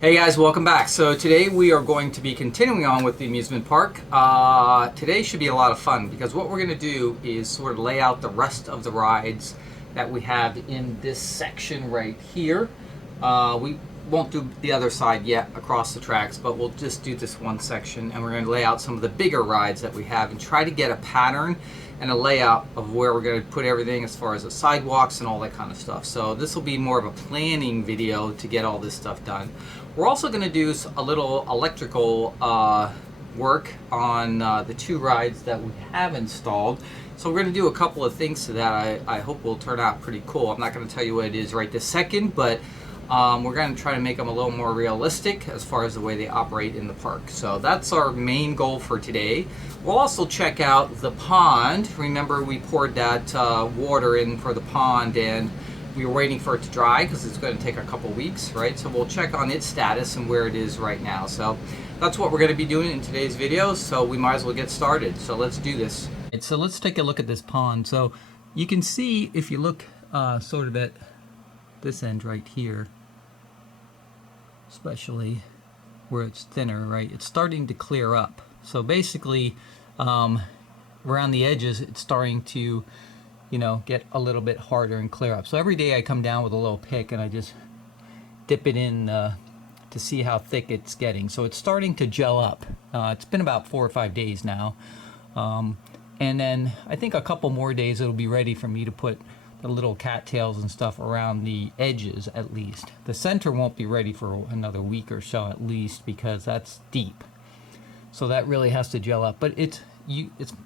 Hey guys, welcome back. So today we are going to be continuing on with the amusement park. Today should be a lot of fun because what we're going to do is sort of lay out the rest of the rides that we have in this section right here. We won't do the other side yet across the tracks, but we'll just do this one section and we're going to lay out some of the bigger rides that we have and try to get a pattern and a layout of where we're going to put everything as far as the sidewalks and all that kind of stuff. So this will be more of a planning video to get all this stuff done. We're also going to do a little electrical work on the two rides that we have installed. So we're going to do a couple of things to that. I hope will turn out pretty cool. I'm not going to tell you what it is right this second, but we're going to try to make them a little more realistic as far as the way they operate in the park. So that's our main goal for today. We'll also check out the pond. Remember, we poured that water in for the pond and we were waiting for it to dry because it's going to take a couple weeks, right? So we'll check on its status and where it is right now. So that's what we're going to be doing in today's video. So we might as well get started. So let's do this. So let's take a look at this pond. So you can see if you look sort of at this end right here, especially where it's thinner, right? It's starting to clear up. So basically, around the edges, it's starting to, get a little bit harder and clear up. So every day I come down with a little pick and I just dip it in to see how thick it's getting. So it's starting to gel up. It's been about 4 or 5 days now. And then I think a couple more days it'll be ready for me to put the little cattails and stuff around the edges at least. The center won't be ready for another week or so at least because that's deep. So that really has to gel up. But it's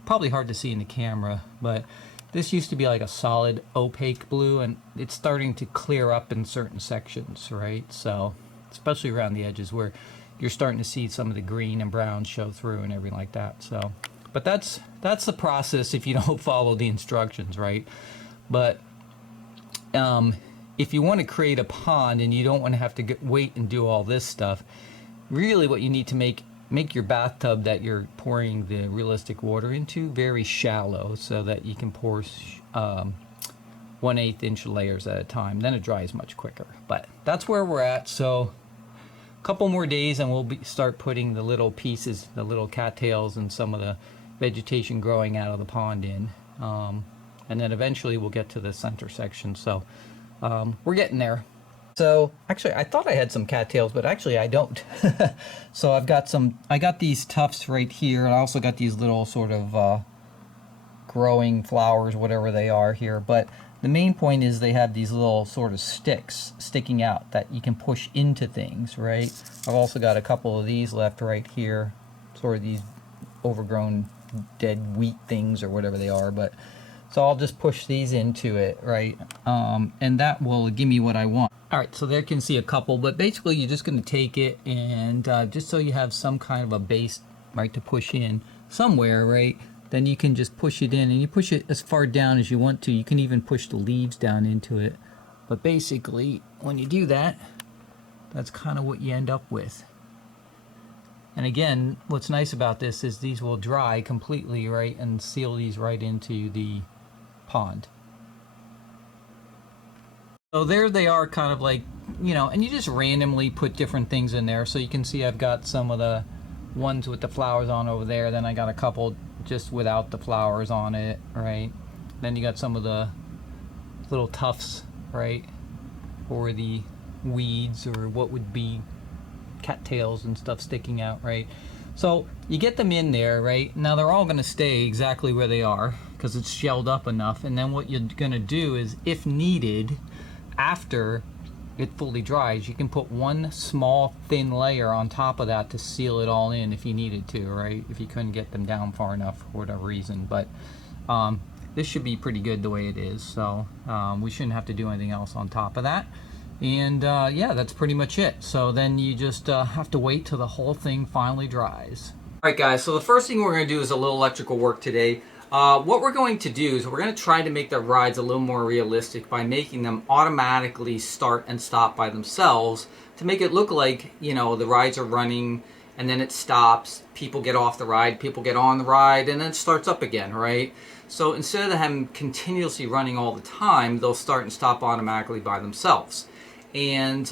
probably hard to see in the camera, but this used to be like a solid opaque blue and it's starting to clear up in certain sections, right? So especially around the edges where you're starting to see some of the green and brown show through and everything like that. So, but that's the process if you don't follow the instructions, right? But if you want to create a pond and you don't want to have to wait and do all this stuff, really what you need to make your bathtub that you're pouring the realistic water into very shallow so that you can pour 1/8 inch layers at a time. Then it dries much quicker. But that's where we're at. So a couple more days and we'll start putting the little pieces, the little cattails and some of the vegetation growing out of the pond in. And then eventually we'll get to the center section. So we're getting there. So actually I thought I had some cattails, but actually I don't. So I got these tufts right here, and I also got these little sort of growing flowers, whatever they are here. But the main point is they have these little sort of sticks sticking out that you can push into things, right? I've also got a couple of these left right here, sort of these overgrown dead wheat things or whatever they are, but so I'll just push these into it, right? And that will give me what I want. All right, so there you can see a couple, but basically you're just gonna take it and just so you have some kind of a base, right, to push in somewhere, right? Then you can just push it in and you push it as far down as you want to. You can even push the leaves down into it. But basically, when you do that, that's kind of what you end up with. And again, what's nice about this is these will dry completely, right, and seal these right into the pond. So there they are, kind of like, and you just randomly put different things in there. So you can see I've got some of the ones with the flowers on over there. Then I got a couple just without the flowers on it, right? Then you got some of the little tufts, right, or the weeds or what would be cattails and stuff sticking out, right? So you get them in there, right? Now they're all going to stay exactly where they are because it's shelled up enough. And then what you're going to do is, if needed, after it fully dries, you can put one small thin layer on top of that to seal it all in if you needed to, right? If you couldn't get them down far enough for whatever reason. But this should be pretty good the way it is. So we shouldn't have to do anything else on top of that. And yeah, that's pretty much it. So then you just have to wait till the whole thing finally dries. All right, guys, so the first thing we're going to do is a little electrical work today. What we're going to do is we're going to try to make the rides a little more realistic by making them automatically start and stop by themselves to make it look like, the rides are running and then it stops, people get off the ride, people get on the ride, and then it starts up again, right? So instead of them continuously running all the time, they'll start and stop automatically by themselves. And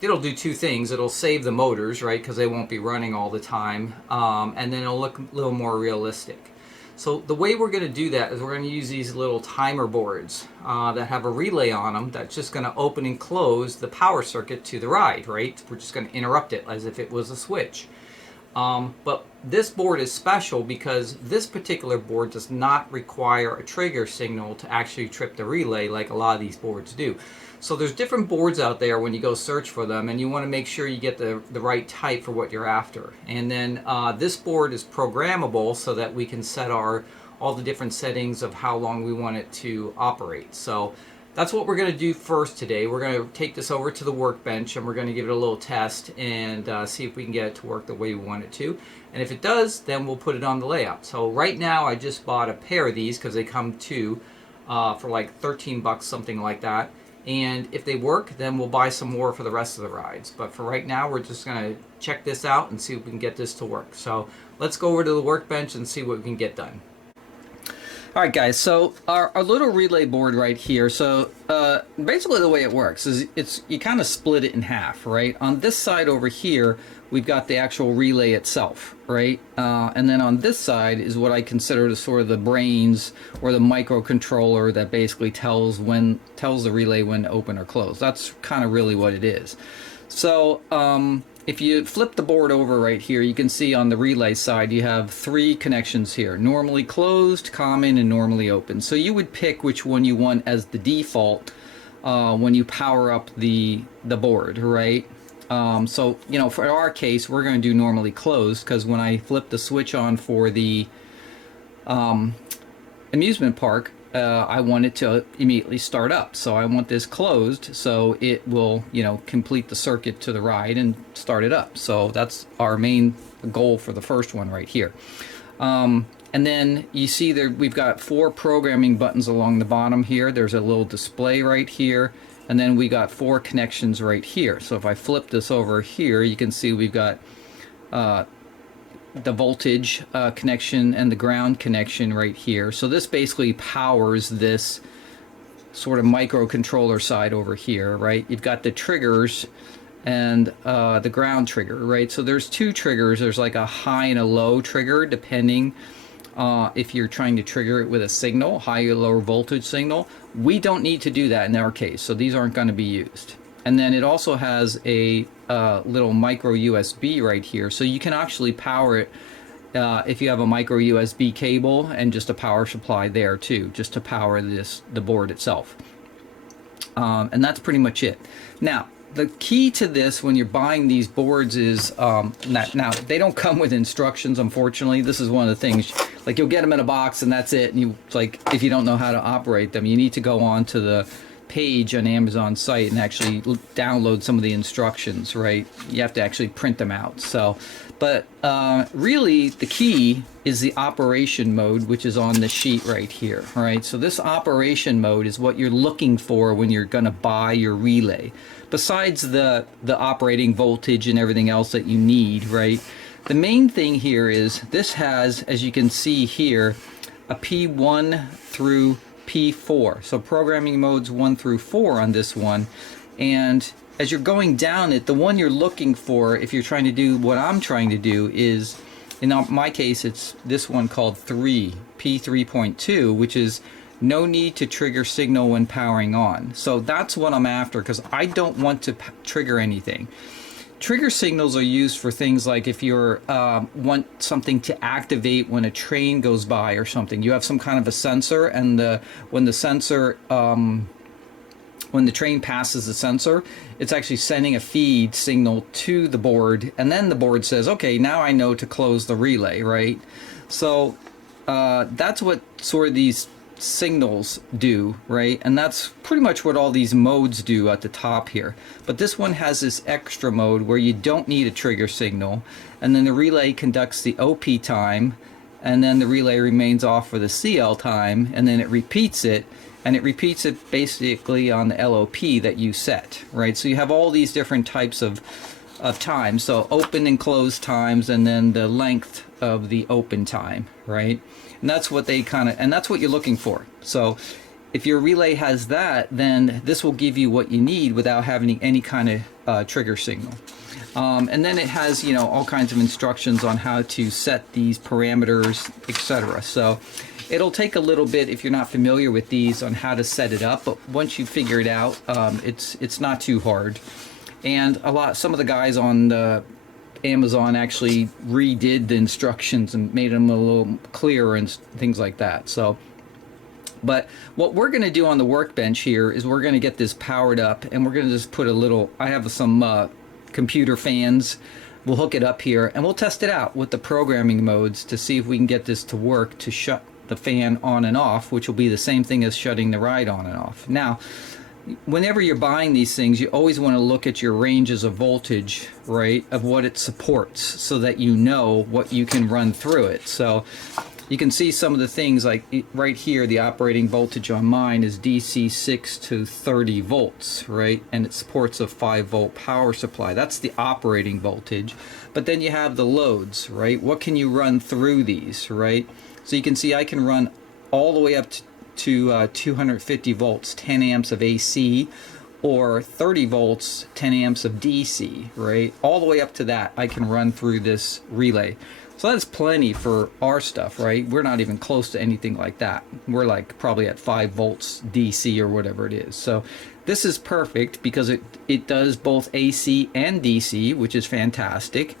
it'll do two things. It'll save the motors, right, because they won't be running all the time, and then it'll look a little more realistic. So the way we're going to do that is we're going to use these little timer boards that have a relay on them that's just going to open and close the power circuit to the ride, right? We're just going to interrupt it as if it was a switch. But this board is special because this particular board does not require a trigger signal to actually trip the relay like a lot of these boards do. So there's different boards out there when you go search for them, and you want to make sure you get the right type for what you're after. And then this board is programmable so that we can set all the different settings of how long we want it to operate. So that's what we're going to do first today. We're going to take this over to the workbench and we're going to give it a little test and see if we can get it to work the way we want it to. And if it does, then we'll put it on the layout. So right now I just bought a pair of these because they come two for like 13 bucks, something like that. And if they work, then we'll buy some more for the rest of the rides. But for right now, we're just going to check this out and see if we can get this to work. So let's go over to the workbench and see what we can get done. All right, guys, so our little relay board right here, so basically the way it works is you kind of split it in half, right? On this side over here, we've got the actual relay itself, right? And then on this side is what I consider the sort of the brains or the microcontroller that basically tells the relay when to open or close. That's kind of really what it is. So if you flip the board over right here, you can see on the relay side you have three connections here: normally closed, common, and normally open. So you would pick which one you want as the default when you power up the board, right? So, you know, for our case, we're going to do normally closed because when I flip the switch on for the amusement park, I want it to immediately start up. So I want this closed so it will, you know, complete the circuit to the ride and start it up. So that's our main goal for the first one right here. And then you see there we've got 4 programming buttons along the bottom here. There's a little display right here. And then we got 4 connections right here. So if I flip this over here, you can see we've got the voltage connection and the ground connection right here. So this basically powers this sort of microcontroller side over here, right? You've got the triggers and the ground trigger, right? So there's 2 triggers. There's like a high and a low trigger depending if you're trying to trigger it with a signal, high or low voltage signal. We don't need to do that in our case, so these aren't going to be used. And then it also has a little micro USB right here, so you can actually power it if you have a micro USB cable and just a power supply there too, just to power the board itself. And that's pretty much it. Now, the key to this when you're buying these boards is now they don't come with instructions, unfortunately. This is one of the things, like you'll get them in a box and that's it, and you like if you don't know how to operate them, you need to go on to the page on Amazon site and actually download some of the instructions, right? You have to actually print them out. So, but really the key is the operation mode, which is on the sheet right here. All right, so this operation mode is what you're looking for when you're going to buy your relay. Besides the operating voltage and everything else that you need, right? The main thing here is this has, as you can see here, a P1 through P4. So programming modes 1 through 4 on this one. And as you're going down it, the one you're looking for, if you're trying to do what I'm trying to do, is, in my case, it's this one called 3, P3.2, which is no need to trigger signal when powering on. So that's what I'm after, because I don't want to trigger anything. Trigger signals are used for things like if you want something to activate when a train goes by or something. You have some kind of a sensor, and when the sensor, when the train passes the sensor, it's actually sending a feed signal to the board, and then the board says, okay, now I know to close the relay, right? So that's what sort of these signals do, right? And that's pretty much what all these modes do at the top here. But this one has this extra mode where you don't need a trigger signal, and then the relay conducts the OP time, and then the relay remains off for the CL time, and then it repeats it, and it repeats it basically on the LOP that you set, right? So you have all these different types of times, so open and close times, and then the length of the open time, right? And that's what they and that's what you're looking for. So if your relay has that, then this will give you what you need without having any kind of trigger signal. And then it has, you know, all kinds of instructions on how to set these parameters, etc. So it'll take a little bit if you're not familiar with these on how to set it up, but once you figure it out, it's not too hard. And some of the guys on the Amazon actually redid the instructions and made them a little clearer and things like that. So, but what we're going to do on the workbench here is we're going to get this powered up, and we're going to just put a little, I have some computer fans. We'll hook it up here and we'll test it out with the programming modes to see if we can get this to work to shut the fan on and off, which will be the same thing as shutting the ride on and off. Now, whenever you're buying these things, you always want to look at your ranges of voltage, right, of what it supports, so that you know what you can run through it. So you can see some of the things like right here, the operating voltage on mine is DC 6 to 30 volts, right? And it supports a 5-volt power supply. That's the operating voltage. But then you have the loads, right? What can you run through these, right? So you can see I can run all the way up to 250 volts, 10 amps of AC, or 30 volts, 10 amps of DC, right? All the way up to that, I can run through this relay. So that's plenty for our stuff, right? We're not even close to anything like that. We're like probably at 5 volts DC or whatever it is. So this is perfect because it does both AC and DC, which is fantastic.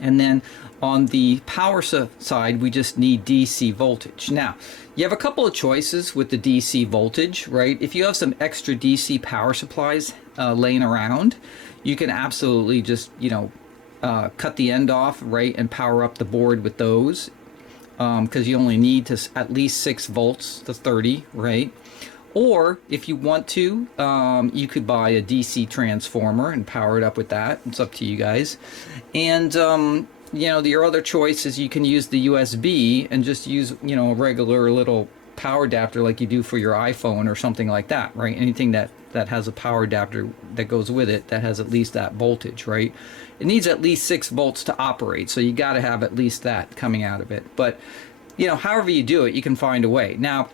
And then on the power side, we just need DC voltage. Now, you have a couple of choices with the DC voltage, right? If you have some extra DC power supplies laying around, you can absolutely just, you know, cut the end off, right, and power up the board with those, because you only need to at least 6 volts to 30, right? Or if you want to, you could buy a DC transformer and power it up with that. It's up to you guys. And you know, your other choice is you can use the USB and just use, you know, a regular little power adapter like you do for your iPhone or something like that, right? Anything that has a power adapter that goes with it that has at least that voltage, right? It needs at least 6 volts to operate, so you got to have at least that coming out of it. But, you know, however you do it, you can find a way. Now,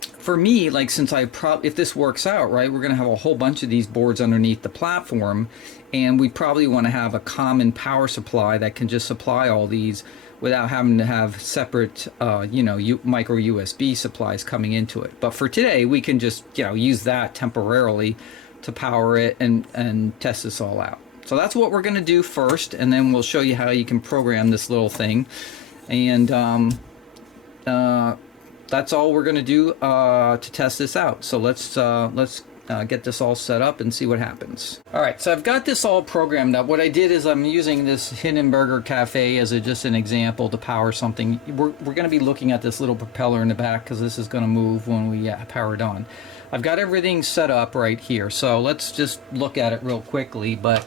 for me, like, since if this works out, right, we're going to have a whole bunch of these boards underneath the platform, and we probably want to have a common power supply that can just supply all these without having to have separate, you know, micro USB supplies coming into it. But for today, we can just, you know, use that temporarily to power it and test this all out. So that's what we're going to do first, and then we'll show you how you can program this little thing. And that's all we're going to do to test this out. So let's get this all set up and see what happens. All right, so I've got this all programmed up. What I did is I'm using this Hindenburg cafe as just an example to power something. We're going to be looking at this little propeller in the back because this is going to move when we power it on. I've got everything set up right here, so let's just look at it real quickly. But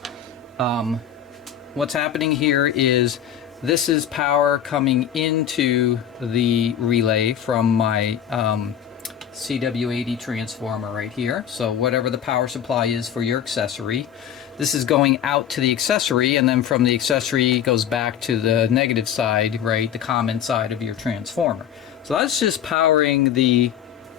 what's happening here is this is power coming into the relay from my CW80 transformer right here. So whatever the power supply is for your accessory, this is going out to the accessory, and then from the accessory goes back to the negative side, right, the common side of your transformer. So that's just powering the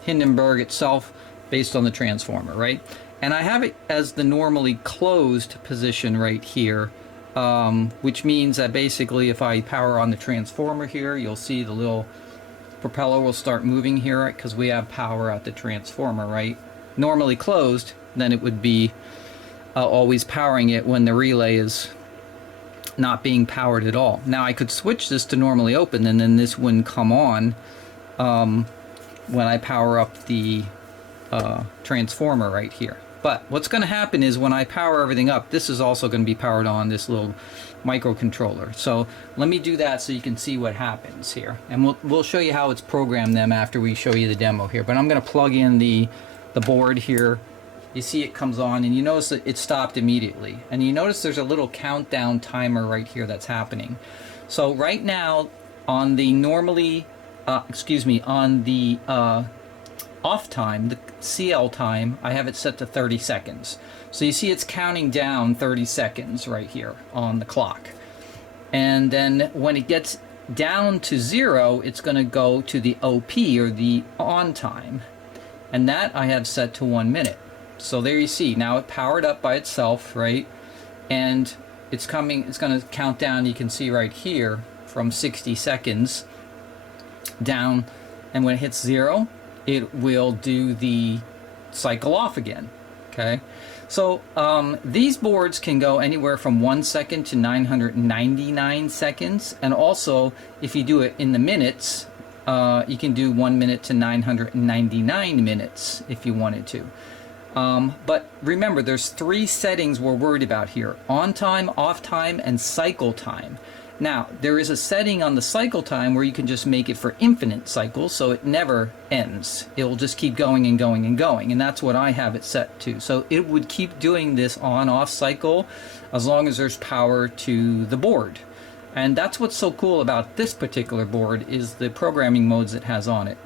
Hindenburg itself based on the transformer, right? And I have it as the normally closed position right here, which means that basically if I power on the transformer here, you'll see the little propeller will start moving here, right, because we have power at the transformer, right? Normally closed, then it would be always powering it when the relay is not being powered at all. Now I could switch this to normally open, and then this wouldn't come on when I power up the transformer right here. But what's going to happen is when I power everything up, this is also going to be powered on, this little microcontroller. So let me do that so you can see what happens here. And we'll show you how it's programmed them after we show you the demo here. But I'm going to plug in the board here. You see it comes on, and you notice that it stopped immediately. And you notice there's a little countdown timer right here that's happening. So right now on the on the off time, the CL time, I have it set to 30 seconds. So you see it's counting down 30 seconds right here on the clock. And then when it gets down to 0, it's going to go to the OP, or the on time. and that I have set to 1 minute. So there you see, now it powered up by itself, right? And it's going to count down, you can see right here, from 60 seconds down, and when it hits 0, it will do the cycle off again. Okay, so these boards can go anywhere from 1 second to 999 seconds, and also if you do it in the minutes, you can do 1 minute to 999 minutes if you wanted to. But remember, there's 3 settings we're worried about here: on time, off time, and cycle time. Now, there is a setting on the cycle time where you can just make it for infinite cycles, so it never ends. It will just keep going and going and going, and that's what I have it set to. So it would keep doing this on-off cycle as long as there's power to the board. And that's what's so cool about this particular board, is the programming modes it has on it.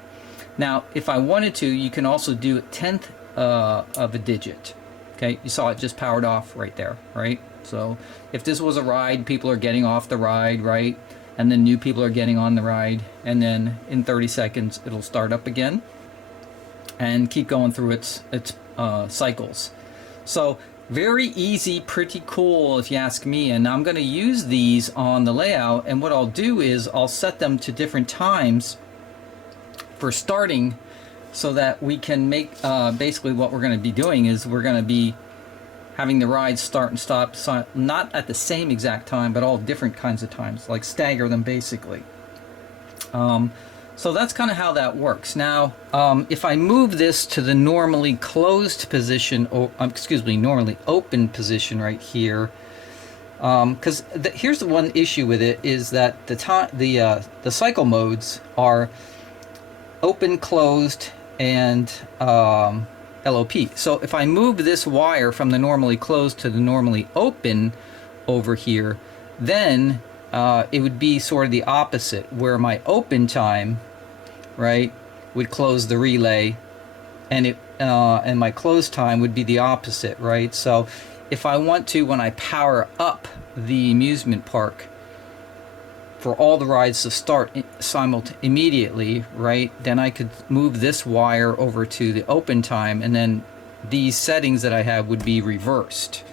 Now, if I wanted to, you can also do a 1/10 of a digit. Okay, you saw it just powered off right there, right? So if this was a ride, people are getting off the ride, right? And then new people are getting on the ride, and then in 30 seconds it'll start up again and keep going through its cycles. So very easy, pretty cool if you ask me. And I'm going to use these on the layout, and what I'll do is I'll set them to different times for starting, so that we can make basically what we're going to be doing is we're going to be having the rides start and stop, not at the same exact time, but all different kinds of times, like stagger them basically. So that's kind of how that works. Now, if I move this to the normally closed position, or normally open position right here, because here's the one issue with it, is that the cycle modes are open, closed, and LOP. So if I move this wire from the normally closed to the normally open over here, then it would be sort of the opposite, where my open time, right, would close the relay, and my close time would be the opposite, right? So if I want to, when I power up the amusement park, for all the rides to start immediately, right, then I could move this wire over to the open time, and then these settings that I have would be reversed.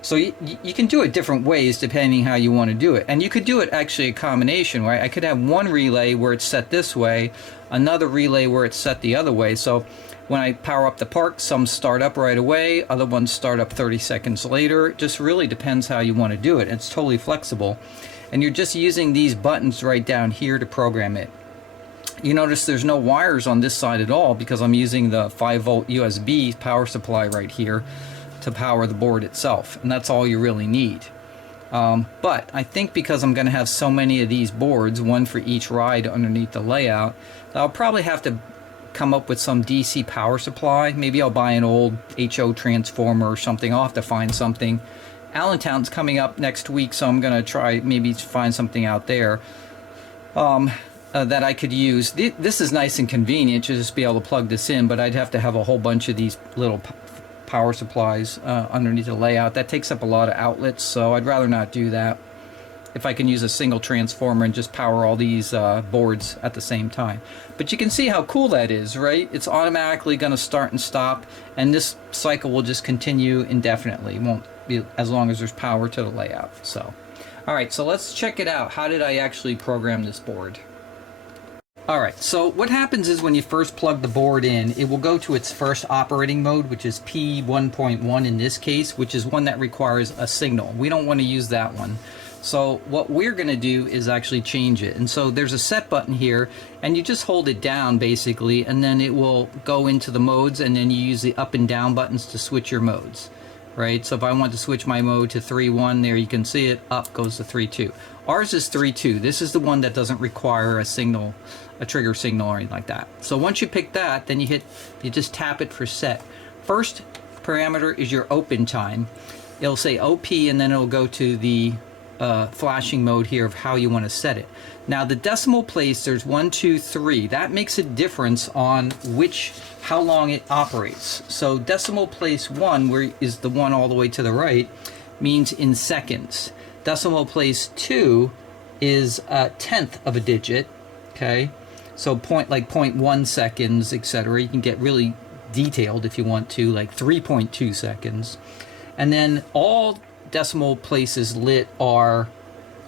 So you can do it different ways depending how you want to do it. And you could do it actually a combination, right? I could have one relay where it's set this way, another relay where it's set the other way. So when I power up the park, some start up right away, other ones start up 30 seconds later. It just really depends how you want to do it. It's totally flexible. And you're just using these buttons right down here to program it. You notice there's no wires on this side at all, because I'm using the 5-volt USB power supply right here to power the board itself, and that's all you really need. But I think because I'm going to have so many of these boards, one for each ride underneath the layout, I'll probably have to come up with some DC power supply. Maybe I'll buy an old HO transformer or something. I'll have to find something. Allentown's coming up next week, so I'm going to try maybe to find something out there that I could use. This is nice and convenient to just be able to plug this in, but I'd have to have a whole bunch of these little power supplies underneath the layout. That takes up a lot of outlets, so I'd rather not do that. If I can use a single transformer and just power all these boards at the same time. But you can see how cool that is, right? It's automatically going to start and stop, and this cycle will just continue indefinitely. It won't be as long as there's power to the layout. So, all right, so let's check it out. How did I actually program this board? All right, so what happens is when you first plug the board in, it will go to its first operating mode, which is P1.1 in this case, which is one that requires a signal. We don't want to use that one. So what we're going to do is actually change it. And so there's a set button here, and you just hold it down basically, and then it will go into the modes, and then you use the up and down buttons to switch your modes. Right, so if I want to switch my mode to 3.1, there you can see it, up goes to 3.2. Ours is 3.2. This is the one that doesn't require a signal, a trigger signal or anything like that. So once you pick that, then you just tap it for set. First parameter is your open time. It'll say OP, and then it'll go to the flashing mode here of how you want to set it. Now the decimal place, there's 1, 2, 3. That makes a difference on how long it operates. So decimal place 1, where is the one all the way to the right, means in seconds. Decimal place 2 is a 1/10 of a digit. Okay, So like 0.1 seconds, etc. You can get really detailed if you want to, like 3.2 seconds. And then all decimal places lit are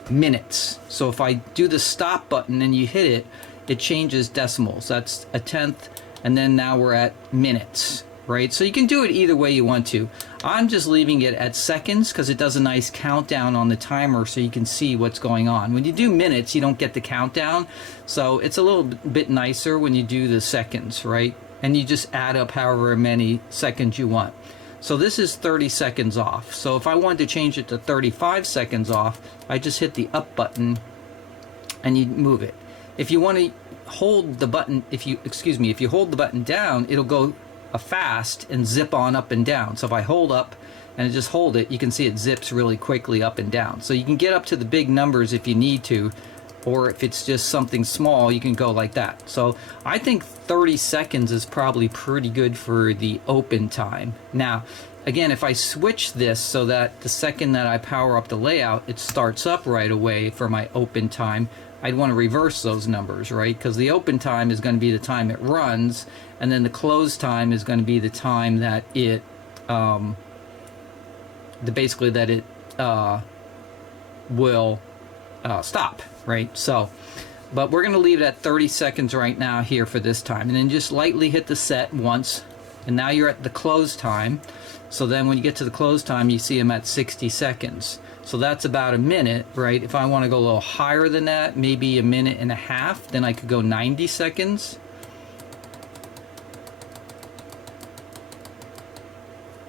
minutes. So if I do the stop button and you hit it, it changes decimals. That's a tenth, and then now we're at minutes, right? So you can do it either way you want to. I'm just leaving it at seconds because it does a nice countdown on the timer so you can see what's going on. When you do minutes, you don't get the countdown, so it's a little bit nicer when you do the seconds, right? And you just add up however many seconds you want. So this is 30 seconds off. So if I wanted to change it to 35 seconds off, I just hit the up button and you move it. If you want to hold the button, if you hold the button down, it'll go fast and zip on up and down. So if I hold up and just hold it, you can see it zips really quickly up and down. So you can get up to the big numbers if you need to, or if it's just something small, you can go like that. So I think 30 seconds is probably pretty good for the open time. Now, again, if I switch this so that the second that I power up the layout, it starts up right away for my open time, I'd want to reverse those numbers, right? Because the open time is going to be the time it runs, and then the close time is going to be the time that it, will stop, right? So, but we're going to leave it at 30 seconds right now here for this time, and then just lightly hit the set once, and now you're at the close time. So then when you get to the close time, you see them at 60 seconds. So that's about a minute, right? If I want to go a little higher than that, maybe a minute and a half, then I could go 90 seconds.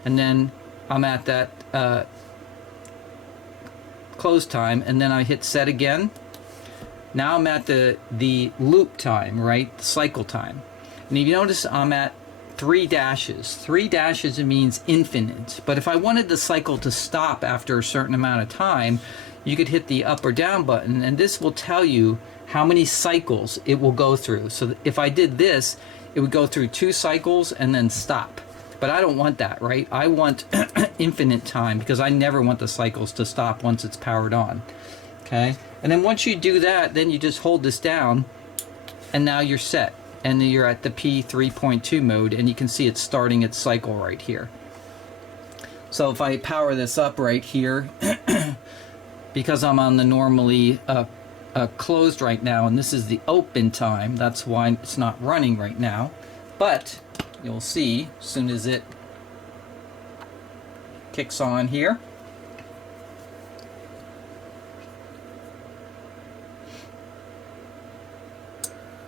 And then I'm at that close time, and then I hit set again. Now I'm at the loop time, right? The cycle time. And if you notice, I'm at 3 dashes. 3 dashes, it means infinite. But if I wanted the cycle to stop after a certain amount of time, you could hit the up or down button, and this will tell you how many cycles it will go through. So if I did this, it would go through 2 cycles and then stop. But I don't want that, right? I want infinite time because I never want the cycles to stop once it's powered on. Okay? And then once you do that, then you just hold this down, and now you're set. And then you're at the P3.2 mode, and you can see it's starting its cycle right here. So if I power this up right here, because I'm on the normally closed right now, and this is the open time, that's why it's not running right now. But you'll see as soon as it kicks on here,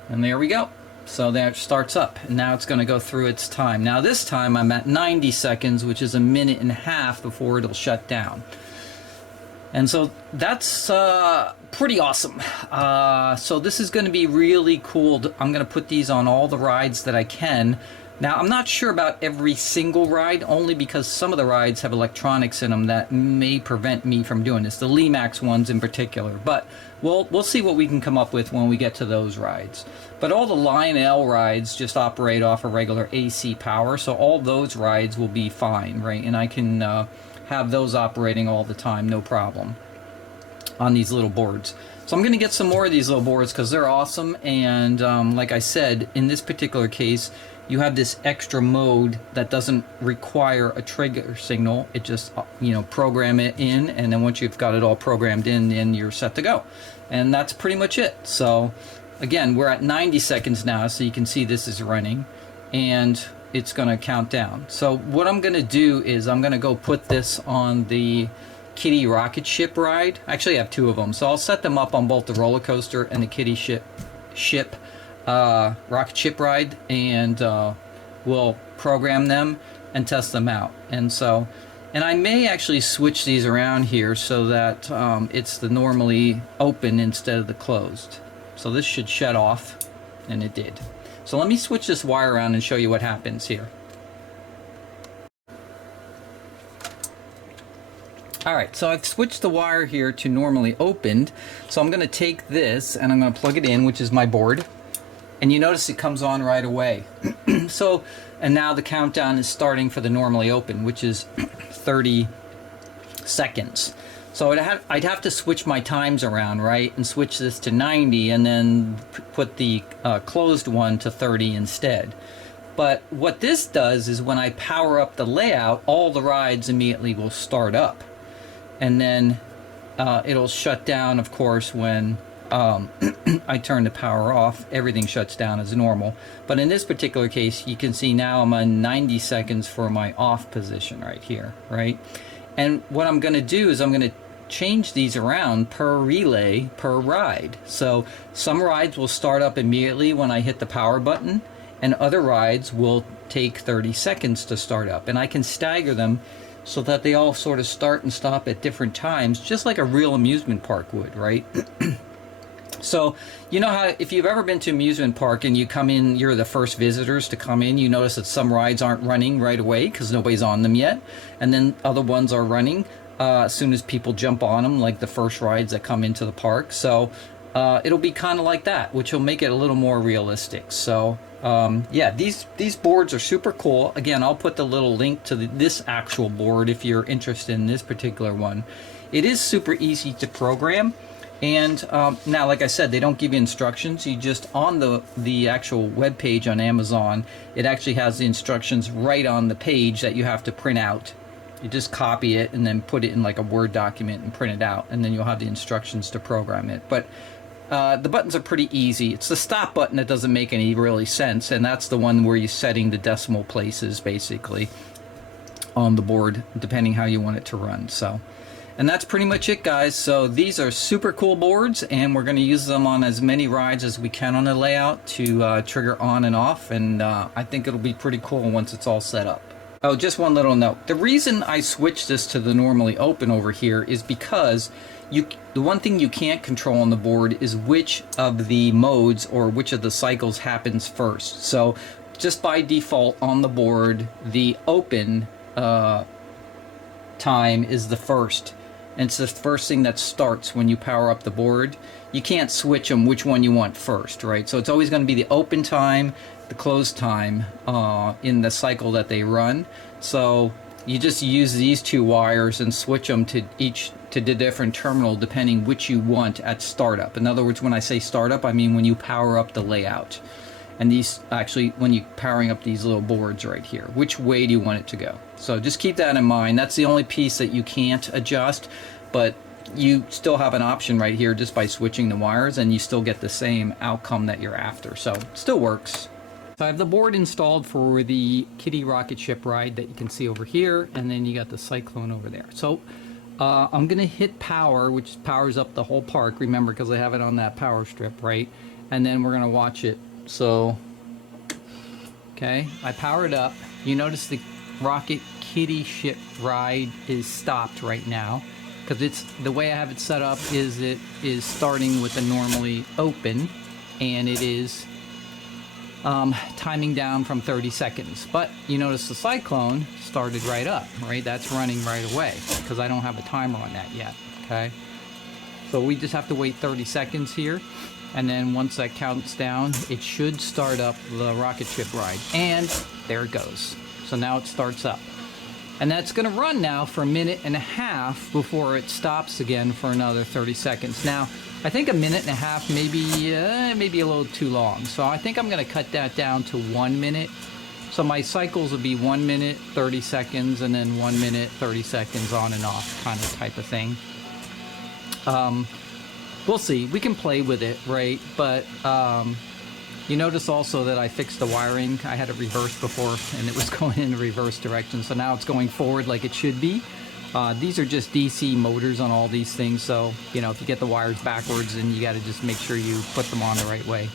and there we go. So that starts up, and now it's going to go through its time. Now this time I'm at 90 seconds, which is a minute and a half before it'll shut down. And so that's pretty awesome. So this is going to be really cool. I'm going to put these on all the rides that I can. Now, I'm not sure about every single ride, only because some of the rides have electronics in them that may prevent me from doing this, the Limax ones in particular. But we'll see what we can come up with when we get to those rides. But all the Lionel rides just operate off of regular AC power, so all those rides will be fine, right? And I can have those operating all the time, no problem, on these little boards. So I'm going to get some more of these little boards because they're awesome, and like I said, in this particular case, you have this extra mode that doesn't require a trigger signal. It just, program it in, and then once you've got it all programmed in, then you're set to go. And that's pretty much it. So again, we're at 90 seconds now, so you can see this is running, and it's going to count down. So what I'm going to do is I'm going to go put this on the Kitty rocket ship ride. Actually, I have 2 of them, so I'll set them up on both the roller coaster and the Kitty ship rocket ship ride, and we'll program them and test them out. And I may actually switch these around here so that it's the normally open instead of the closed. So this should shut off, and it did. So let me switch this wire around and show you what happens here. Alright, so I've switched the wire here to normally opened. So I'm going to take this and I'm going to plug it in, which is my board. And you notice it comes on right away. And now the countdown is starting for the normally open, which is 30 seconds. So I'd have to switch my times around, right? And switch this to 90 and then put the closed one to 30 instead. But what this does is when I power up the layout, all the rides immediately will start up. And then it'll shut down, of course, when I turn the power off. Everything shuts down as normal. But in this particular case, you can see now I'm on 90 seconds for my off position right here, right? And what I'm going to do is I'm going to change these around per relay, per ride. So some rides will start up immediately when I hit the power button, and other rides will take 30 seconds to start up. And I can stagger them so that they all sort of start and stop at different times, just like a real amusement park would, right? So, you know how if you've ever been to amusement park and you come in, you're the first visitors to come in, you notice that some rides aren't running right away because nobody's on them yet, and then other ones are running as soon as people jump on them, like the first rides that come into the park. So it'll be kind of like that, which will make it a little more realistic. So yeah, these boards are super cool. Again, I'll put the little link to this actual board if you're interested in this particular one. It is super easy to program. And now, like I said, they don't give you instructions. You just, on the actual web page on Amazon, it actually has the instructions right on the page that you have to print out. You just copy it and then put it in like a Word document and print it out, and then you'll have the instructions to program it. But the buttons are pretty easy. It's the stop button that doesn't make any really sense, and that's the one where you're setting the decimal places, basically, on the board, depending how you want it to run. So. And that's pretty much it, guys. So these are super cool boards, and we're going to use them on as many rides as we can on the layout to trigger on and off, and I think it'll be pretty cool once it's all set up. Oh, just one little note. The reason I switched this to the normally open over here is because the one thing you can't control on the board is which of the modes or which of the cycles happens first. So just by default on the board, the open time is the first. And it's the first thing that starts when you power up the board. You can't switch them which one you want first, right? So it's always going to be the open time, the close time in the cycle that they run. So you just use these two wires and switch them to the different terminal depending which you want at startup. In other words, when I say startup, I mean when you power up the layout. And these actually, when you're powering up these little boards right here, which way do you want it to go? So just keep that in mind. That's the only piece that you can't adjust, but you still have an option right here just by switching the wires, and you still get the same outcome that you're after. So it still works. So I have the board installed for the Kitty rocket ship ride that you can see over here, and then you got the Cyclone over there. So I'm gonna hit power, which powers up the whole park, remember, because I have it on that power strip, right? And then we're gonna watch it. So, okay, I powered up. You notice the Rocket Kitty ship ride is stopped right now because it's the way I have it set up is it is starting with a normally open, and it is timing down from 30 seconds. But you notice the Cyclone started right up, right? That's running right away because I don't have a timer on that yet, okay? So we just have to wait 30 seconds here. And then once that counts down, it should start up the rocket ship ride. And there it goes. So now it starts up. And that's going to run now for 1.5 minutes before it stops again for another 30 seconds. Now, I think 1.5 minutes maybe a little too long. So I think I'm going to cut that down to 1 minute. So my cycles will be 1 minute, 30 seconds, and then 1 minute, 30 seconds on and off kind of type of thing. We'll see. We can play with it, right? But you notice also that I fixed the wiring. I had it reversed before, and it was going in the reverse direction. So now it's going forward like it should be. These are just DC motors on all these things. So, you know, if you get the wires backwards, then you got to just make sure you put them on the right way.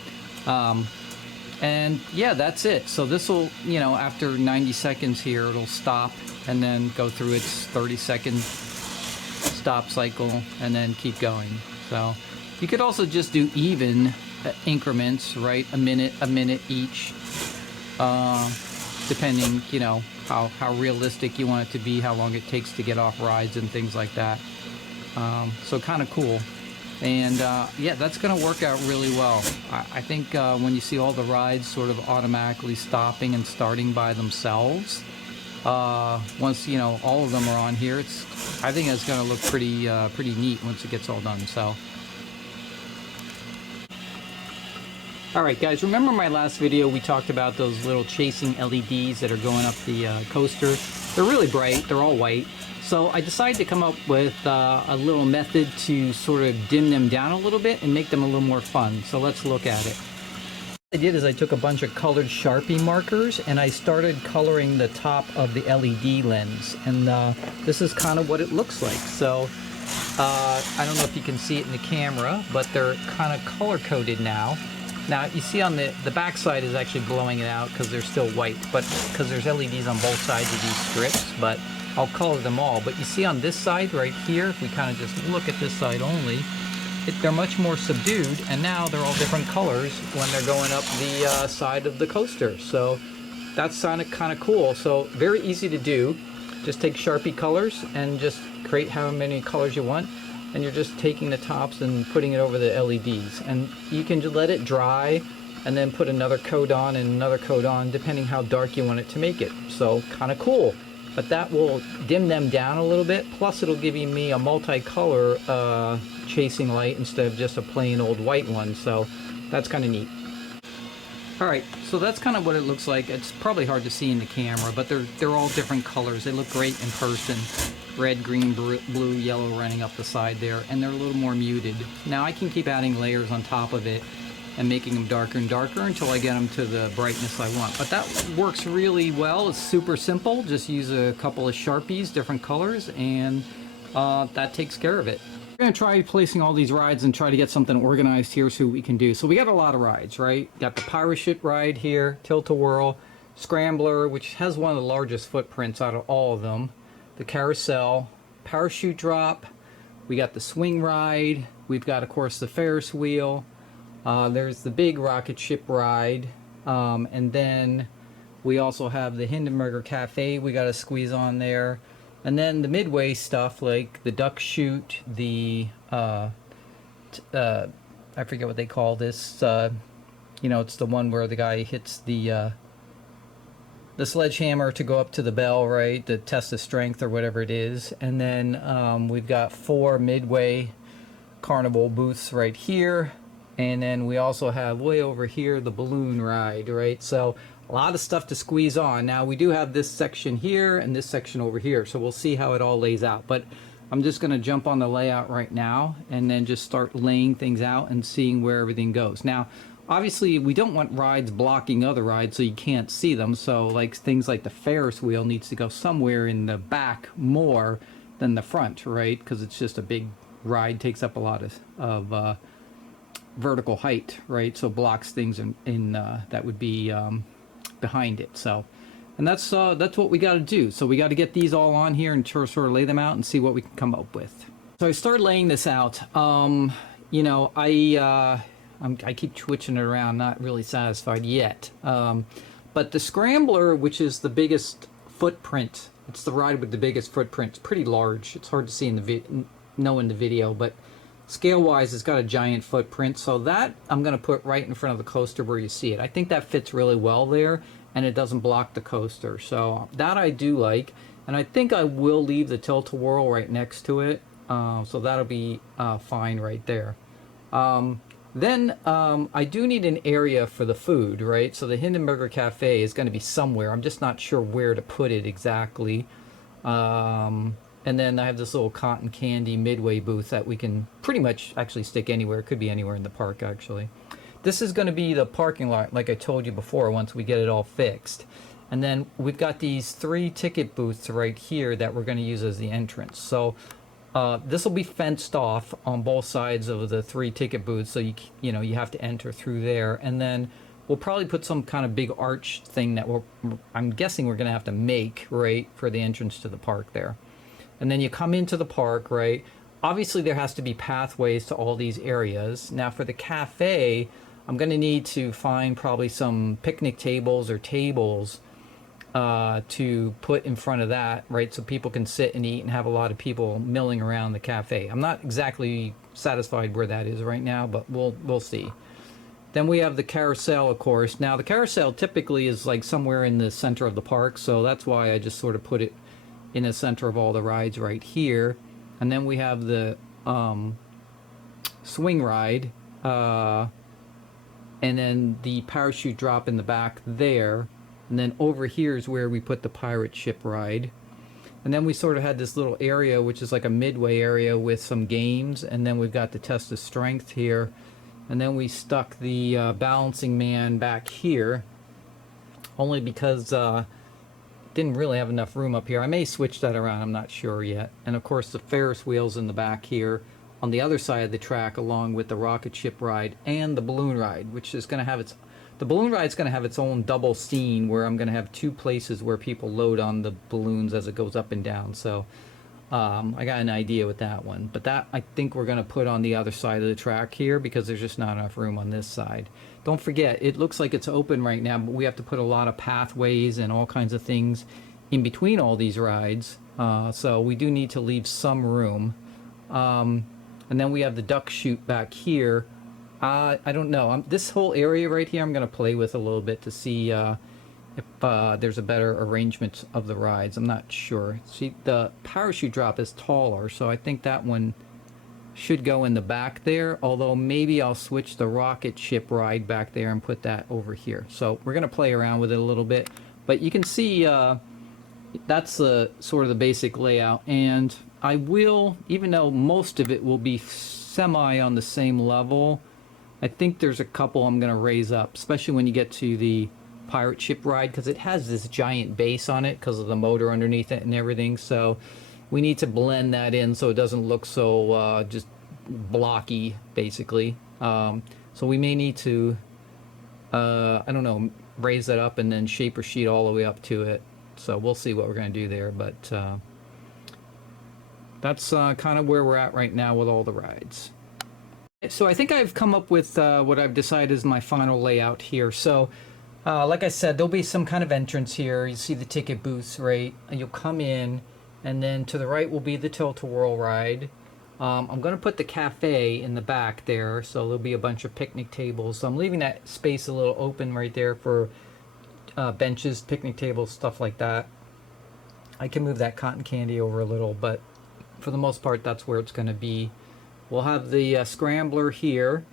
And yeah, that's it. So this will, you know, after 90 seconds here, it'll stop and then go through its 30-second stop cycle and then keep going. So you could also just do even increments, right? A minute each, depending, you know, how realistic you want it to be, how long it takes to get off rides and things like that. So kind of cool. And yeah, that's going to work out really well. I think when you see all the rides sort of automatically stopping and starting by themselves, once, you know, all of them are on here, I think it's going to look pretty neat once it gets all done. So, all right, guys, remember my last video we talked about those little chasing LEDs that are going up the coaster? They're really bright. They're all white. So I decided to come up with a little method to sort of dim them down a little bit and make them a little more fun. So let's look at it. What I did is I took a bunch of colored Sharpie markers and I started coloring the top of the LED lens. And this is kind of what it looks like. So I don't know if you can see it in the camera, but they're kind of color-coded now. Now, you see on the back side is actually blowing it out because they're still white, but because there's LEDs on both sides of these strips, but I'll color them all. But you see on this side right here, if we kind of just look at this side only, they're much more subdued, and now they're all different colors when they're going up the side of the coaster. So that's kind of cool. So very easy to do. Just take Sharpie colors and just create however many colors you want. And you're just taking the tops and putting it over the LEDs, and you can just let it dry and then put another coat on and another coat on depending how dark you want it to make it. So kind of cool, but that will dim them down a little bit, plus it'll give me a multicolor chasing light instead of just a plain old white one. So that's kind of neat. Alright, so that's kind of what it looks like. It's probably hard to see in the camera, but they're all different colors. They look great in person. Red, green, blue, yellow running up the side there, and they're a little more muted. Now I can keep adding layers on top of it and making them darker and darker until I get them to the brightness I want. But that works really well. It's super simple. Just use a couple of Sharpies, different colors, and that takes care of it. We're going to try placing all these rides and try to get something organized here, so we can do. So we got a lot of rides, right? Got the Parachute ride here, Tilt-A-Whirl, Scrambler, which has one of the largest footprints out of all of them. The Carousel, Parachute Drop, we got the Swing Ride, we've got, of course, the Ferris Wheel, there's the big rocket ship ride, and then we also have the Hindenburg Cafe we got to squeeze on there, and then the midway stuff like the Duck Chute, the, I forget what they call this, you know, it's the one where the guy hits the sledgehammer to go up to the bell, right, to test the strength or whatever it is. And then we've got 4 midway carnival booths right here, and then we also have way over here the balloon ride, right? So a lot of stuff to squeeze on. Now we do have this section here and this section over here, so we'll see how it all lays out. But I'm just going to jump on the layout right now and then just start laying things out and seeing where everything goes. Now obviously, we don't want rides blocking other rides so you can't see them. So like things like the Ferris wheel needs to go somewhere in the back more than the front, right? Because it's just a big ride, takes up a lot of vertical height, right? So blocks things in that would be behind it. So, and that's what we got to do. So we got to get these all on here and sort of lay them out and see what we can come up with. So I started laying this out. You know, I keep twitching it around, not really satisfied yet. But the Scrambler, which is the biggest footprint, it's the ride with the biggest footprint. It's pretty large. It's hard to see in the in the video, but scale-wise, it's got a giant footprint. So that I'm going to put right in front of the coaster where you see it. I think that fits really well there, and it doesn't block the coaster. So that I do like, and I think I will leave the Tilt-A-Whirl right next to it. So that'll be fine right there. Then I do need an area for the food, right? So the Hindenburg Cafe is going to be somewhere. I'm just not sure where to put it exactly. And then I have this little cotton candy midway booth that we can pretty much actually stick anywhere. It could be anywhere in the park, actually. This is going to be the parking lot, like I told you before, once we get it all fixed. And then we've got these 3 ticket booths right here that we're going to use as the entrance. So this will be fenced off on both sides of the 3 ticket booths, so you know you have to enter through there. And then we'll probably put some kind of big arch thing that I'm guessing we're going to have to make, right, for the entrance to the park there. And then you come into the park, right? Obviously there has to be pathways to all these areas. Now for the cafe, I'm going to need to find probably some picnic tables or tables to put in front of that, right, so people can sit and eat and have a lot of people milling around the cafe. I'm not exactly satisfied where that is right now, but we'll see. Then we have the carousel, of course. Now the carousel typically is like somewhere in the center of the park, so that's why I just sort of put it in the center of all the rides right here. And then we have the swing ride, and then the parachute drop in the back there. And then over here is where we put the pirate ship ride. And then we sort of had this little area, which is like a midway area with some games. And then we've got the test of strength here. And then we stuck the balancing man back here, only because didn't really have enough room up here. I may switch that around, I'm not sure yet. And of course the Ferris wheels in the back here on the other side of the track, along with the rocket ship ride and the balloon ride, which is going to have its... The balloon ride is going to have its own double scene where I'm going to have two places where people load on the balloons as it goes up and down. So I got an idea with that one. But that I think we're going to put on the other side of the track here because there's just not enough room on this side. Don't forget, it looks like it's open right now, but we have to put a lot of pathways and all kinds of things in between all these rides. So we do need to leave some room. And then we have the duck chute back here. I don't know. This whole area right here I'm going to play with a little bit to see if there's a better arrangement of the rides. I'm not sure. See, the parachute drop is taller, so I think that one should go in the back there, although maybe I'll switch the rocket ship ride back there and put that over here. So we're going to play around with it a little bit. But you can see that's the sort of the basic layout. And I will, even though most of it will be semi on the same level, I think there's a couple I'm going to raise up, especially when you get to the pirate ship ride, because it has this giant base on it because of the motor underneath it and everything. So we need to blend that in so it doesn't look so just blocky, basically. So we may need to, I don't know, raise that up and then shaper sheet all the way up to it. So we'll see what we're going to do there. But that's kind of where we're at right now with all the rides. So I think I've come up with what I've decided is my final layout here. So like I said, there'll be some kind of entrance here. You see the ticket booths, right? And you'll come in, and then to the right will be the tilt-a-whirl ride. I'm going to put the cafe in the back there, so there'll be a bunch of picnic tables. So I'm leaving that space a little open right there for benches, picnic tables, stuff like that. I can move that cotton candy over a little, but for the most part, that's where it's going to be. We'll have the Scrambler here,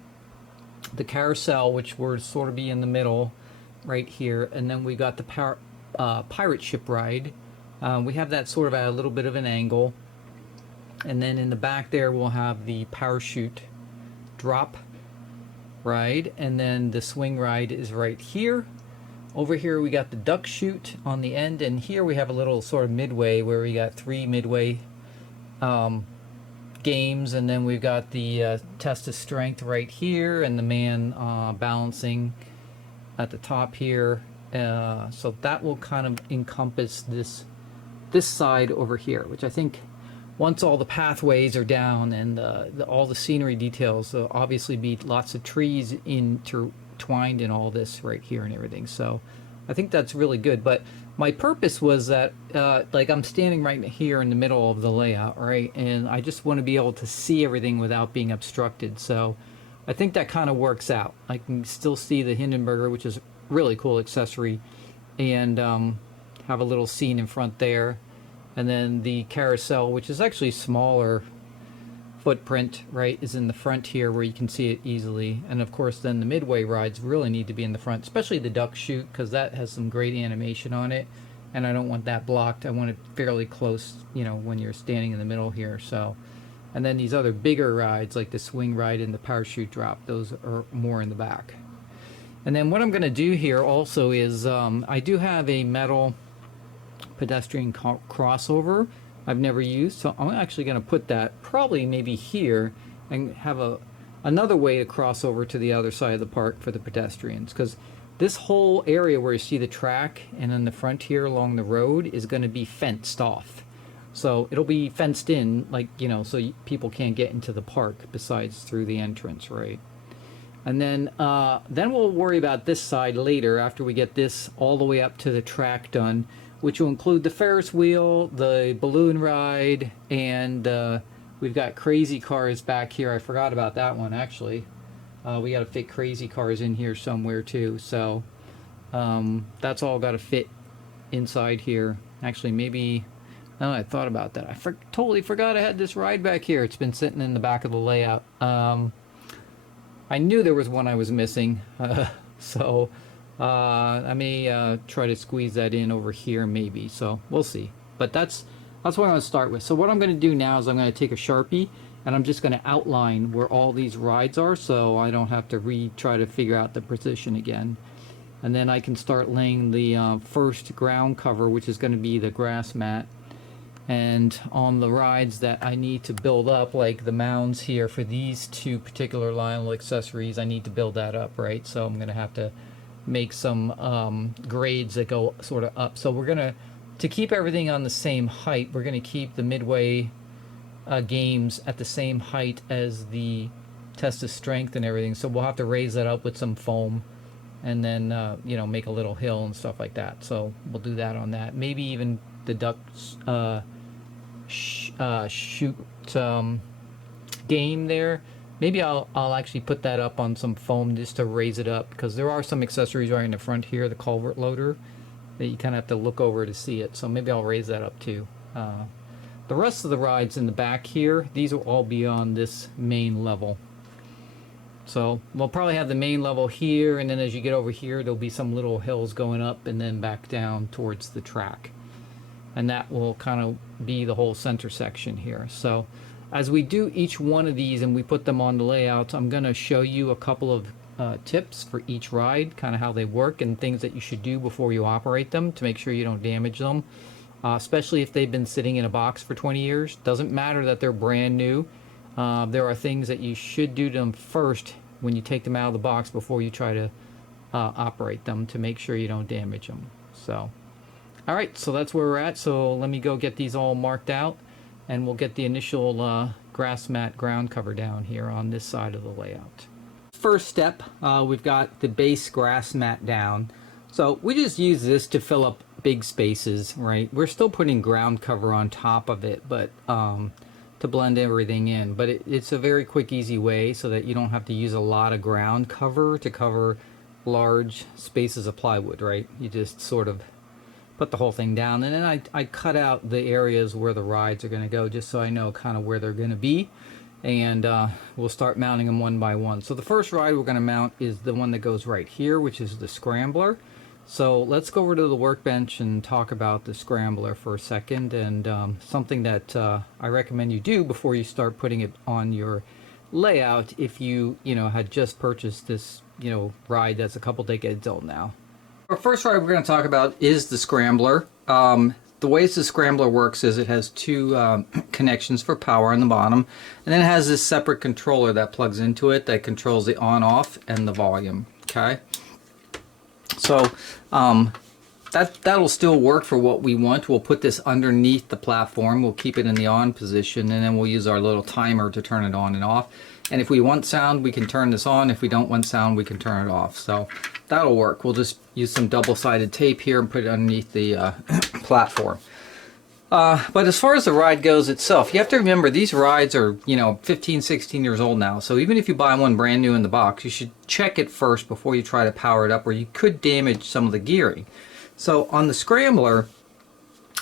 the carousel, which will sort of be in the middle right here, and then we got the pirate ship ride. We have that sort of at a little bit of an angle, and then in the back there we'll have the parachute drop ride, and then the swing ride is right here. Over here we got the duck chute on the end, and here we have a little sort of midway where we got three midway games, and then we've got the test of strength right here, and the man balancing at the top here. So that will kind of encompass this side over here, which I think once all the pathways are down and all the scenery details, there'll obviously be lots of trees intertwined in all this right here and everything. So I think that's really good. But my purpose was that, like, I'm standing right here in the middle of the layout, right? And I just want to be able to see everything without being obstructed. So I think that kind of works out. I can still see the Hindenburg, which is a really cool accessory, and have a little scene in front there. And then the carousel, which is actually smaller footprint, right, is in the front here where you can see it easily. And of course then the midway rides really need to be in the front, especially the duck chute, because that has some great animation on it, and I don't want that blocked. I want it fairly close, you know, when you're standing in the middle here. So, and then these other bigger rides like the swing ride and the parachute drop, those are more in the back. And then what I'm going to do here also is I do have a metal pedestrian crossover I've never used, so I'm actually going to put that probably maybe here and have another way to cross over to the other side of the park for the pedestrians, because this whole area where you see the track and then the front here along the road is going to be fenced off. So it'll be fenced in, like, you know, so people can't get into the park besides through the entrance, right? And then we'll worry about this side later after we get this all the way up to the track done, which will include the Ferris wheel, the balloon ride, and we've got crazy cars back here. I forgot about that one, actually. We got to fit crazy cars in here somewhere too. So that's all got to fit inside here. Actually, maybe. Oh, I thought about that. I totally forgot I had this ride back here. It's been sitting in the back of the layout. I knew there was one I was missing, so I may try to squeeze that in over here, maybe. So we'll see. But that's what I'm going to start with. So what I'm going to do now is I'm going to take a Sharpie and I'm just going to outline where all these rides are, so I don't have to try to figure out the position again. And then I can start laying the first ground cover, which is going to be the grass mat. And on the rides that I need to build up, like the mounds here for these two particular Lionel accessories, I need to build that up, right? So I'm going to have to make some grades that go sort of up. So we're going to keep everything on the same height, we're going to keep the Midway games at the same height as the test of strength and everything. So we'll have to raise that up with some foam and then, you know, make a little hill and stuff like that. So we'll do that on that. Maybe even the ducks shoot game there. Maybe I'll actually put that up on some foam just to raise it up, because there are some accessories right in the front here, the culvert loader, that you kind of have to look over to see it. So maybe I'll raise that up too. The rest of the rides in the back here, these will all be on this main level. So we'll probably have the main level here, and then as you get over here, there'll be some little hills going up and then back down towards the track. And that will kind of be the whole center section here. So as we do each one of these and we put them on the layout, I'm going to show you a couple of tips for each ride, kind of how they work and things that you should do before you operate them to make sure you don't damage them, especially if they've been sitting in a box for 20 years. Doesn't matter that they're brand new. There are things that you should do to them first when you take them out of the box before you try to operate them, to make sure you don't damage them. So alright, so that's where we're at. So let me go get these all marked out, and we'll get the initial grass mat ground cover down here on this side of the layout. First step, we've got the base grass mat down. So we just use this to fill up big spaces, right? We're still putting ground cover on top of it, but to blend everything in. But it's a very quick, easy way so that you don't have to use a lot of ground cover to cover large spaces of plywood, right? You just sort of put the whole thing down, and then I cut out the areas where the rides are going to go, just so I know kind of where they're going to be, and we'll start mounting them one by one. So the first ride we're going to mount is the one that goes right here, which is the Scrambler. So let's go over to the workbench and talk about the Scrambler for a second, and something that I recommend you do before you start putting it on your layout if you had just purchased this ride that's a couple decades old now. Our first ride we're going to talk about is the Scrambler. The way the Scrambler works is it has two connections for power on the bottom, and then it has this separate controller that plugs into it that controls the on-off and the volume. Okay, so that'll still work for what we want. We'll put this underneath the platform. We'll keep it in the on position, and then we'll use our little timer to turn it on and off. And if we want sound, we can turn this on. If we don't want sound, we can turn it off. So that'll work. We'll just use some double-sided tape here and put it underneath the platform. But as far as the ride goes itself, you have to remember these rides are 15, 16 years old now. So even if you buy one brand new in the box, you should check it first before you try to power it up, or you could damage some of the gearing. So on the Scrambler,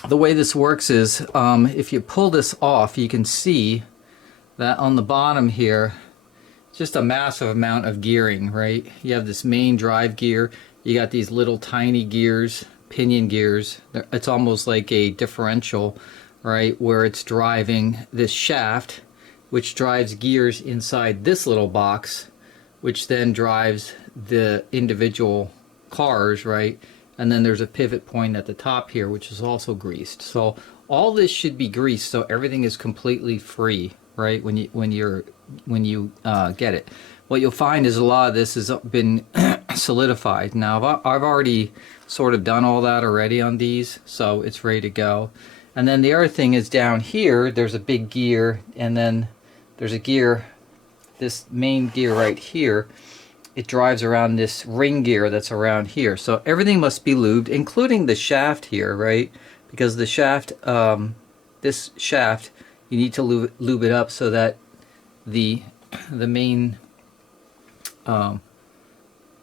the way this works is if you pull this off, you can see that on the bottom here, just a massive amount of gearing, right? You have this main drive gear, you got these little tiny gears, pinion gears. It's almost like a differential, right, where it's driving this shaft, which drives gears inside this little box, which then drives the individual cars, right? And then there's a pivot point at the top here, which is also greased. So all this should be greased, so everything is completely free, right, when you get it. What you'll find is a lot of this has been solidified. Now I've already sort of done all that already on these, so it's ready to go. And then the other thing is down here, there's a big gear, and then there's a gear, this main gear right here. It drives around this ring gear that's around here. So everything must be lubed, including the shaft here, right? Because the shaft, this shaft, you need to lube it up so that the main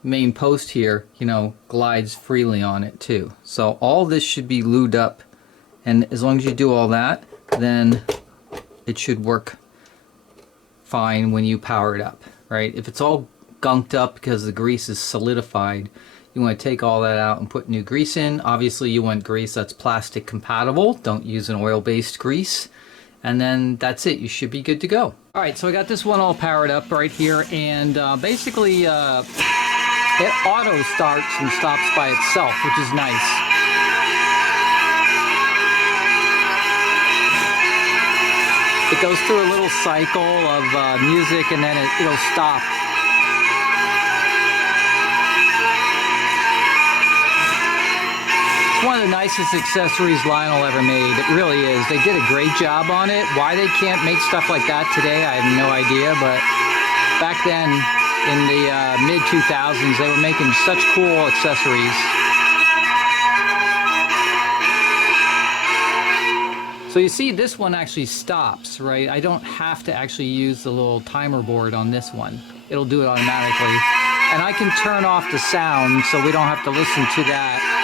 main post here, you know, glides freely on it too. So all this should be lubed up, and as long as you do all that, then it should work fine when you power it up, right? If it's all gunked up because the grease is solidified, you want to take all that out and put new grease in. Obviously you want grease that's plastic compatible. Don't use an oil-based grease. And then that's it. You should be good to go. All right, so I got this one all powered up right here, and basically it auto starts and stops by itself, which is nice. It goes through a little cycle of music, and then it'll stop. It's one of the nicest accessories Lionel ever made. It really is. They did a great job on it. Why they can't make stuff like that today, I have no idea, but back then, in the mid-2000s, they were making such cool accessories. So you see, this one actually stops, right? I don't have to actually use the little timer board on this one. It'll do it automatically. And I can turn off the sound so we don't have to listen to that.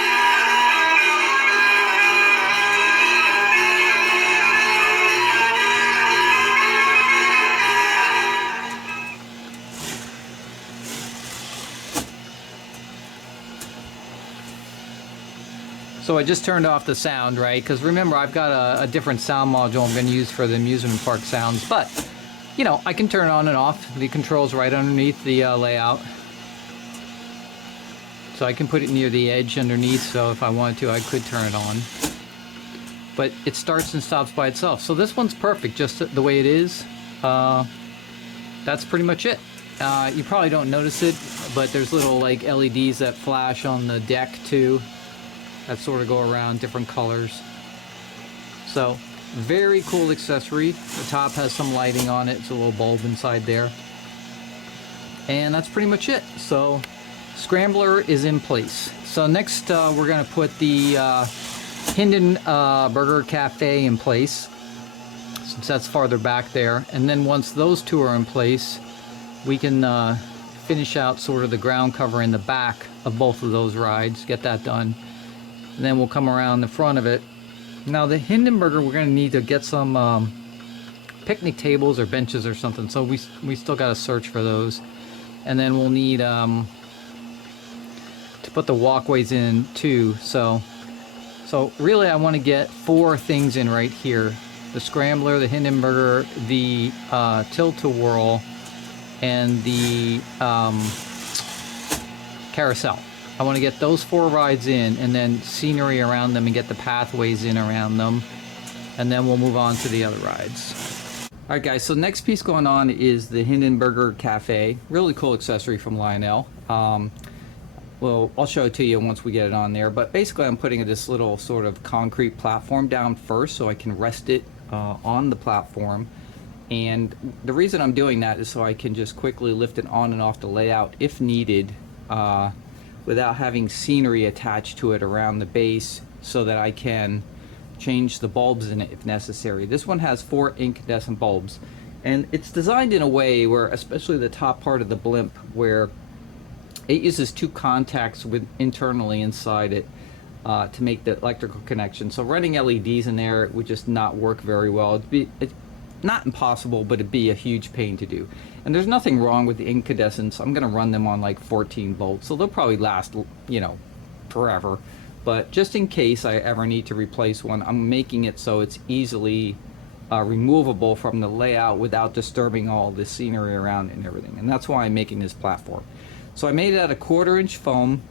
So I just turned off the sound, right? Because remember, I've got a different sound module I'm going to use for the amusement park sounds. But, you know, I can turn it on and off. The controls right underneath the layout. So I can put it near the edge underneath, so if I wanted to, I could turn it on. But it starts and stops by itself. So this one's perfect, just the way it is. That's pretty much it. You probably don't notice it, but there's little like LEDs that flash on the deck too, that sort of go around different colors. So very cool accessory. The top has some lighting on it. It's a little bulb inside there, and that's pretty much it. So Scrambler is in place. So next we're going to put the Hindenburg Cafe in place, since that's farther back there. And then once those two are in place, we can finish out sort of the ground cover in the back of both of those rides, get that done. And then we'll come around the front of it. Now the Hindenburg, we're going to need to get some picnic tables or benches or something, so we still got to search for those. And then we'll need to put the walkways in too. So really I want to get 4 things in right here: the Scrambler, the Hindenburg, the tilt-a-whirl, and the carousel. I want to get those 4 rides in, and then scenery around them, and get the pathways in around them, and then we'll move on to the other rides. Alright guys, so next piece going on is the Hindenburg Cafe. Really cool accessory from Lionel. Well, I'll show it to you once we get it on there, but basically I'm putting this little sort of concrete platform down first so I can rest it on the platform. And the reason I'm doing that is so I can just quickly lift it on and off the layout if needed, without having scenery attached to it around the base, so that I can change the bulbs in it if necessary. This one has 4 incandescent bulbs, and it's designed in a way where, especially the top part of the blimp, where it uses 2 contacts internally inside it to make the electrical connection. So running LEDs in there would just not work very well. It's not impossible, but it'd be a huge pain to do. And there's nothing wrong with the incandescents. I'm going to run them on like 14 volts, so they'll probably last, you know, forever. But just in case I ever need to replace one, I'm making it so it's easily removable from the layout without disturbing all the scenery around it and everything. And that's why I'm making this platform. So I made it out of 1/4-inch foam,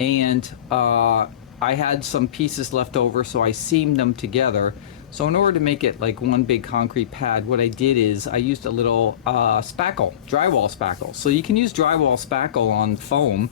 and I had some pieces left over, so I seamed them together. So in order to make it like one big concrete pad, what I did is I used a little spackle, drywall spackle. So you can use drywall spackle on foam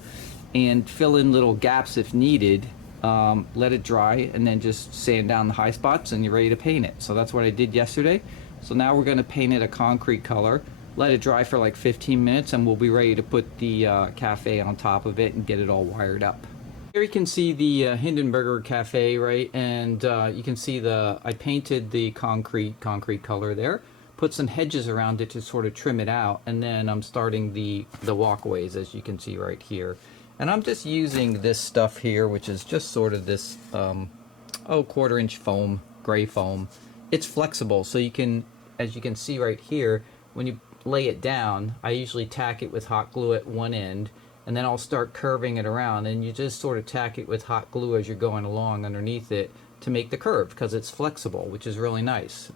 and fill in little gaps if needed, let it dry, and then just sand down the high spots, and you're ready to paint it. So that's what I did yesterday. So now we're going to paint it a concrete color, let it dry for like 15 minutes, and we'll be ready to put the cafe on top of it and get it all wired up. Here you can see the Hindenburg Cafe, right? And you can see I painted the concrete color there. put some hedges around it to sort of trim it out, and then I'm starting the walkways, as you can see right here. And I'm just using this stuff here, which is just sort of this 1/4-inch foam, gray foam. It's flexible, so you can, as you can see right here, when you lay it down, I usually tack it with hot glue at one end, and then I'll start curving it around, and you just sort of tack it with hot glue as you're going along underneath it to make the curve, because it's flexible, which is really nice.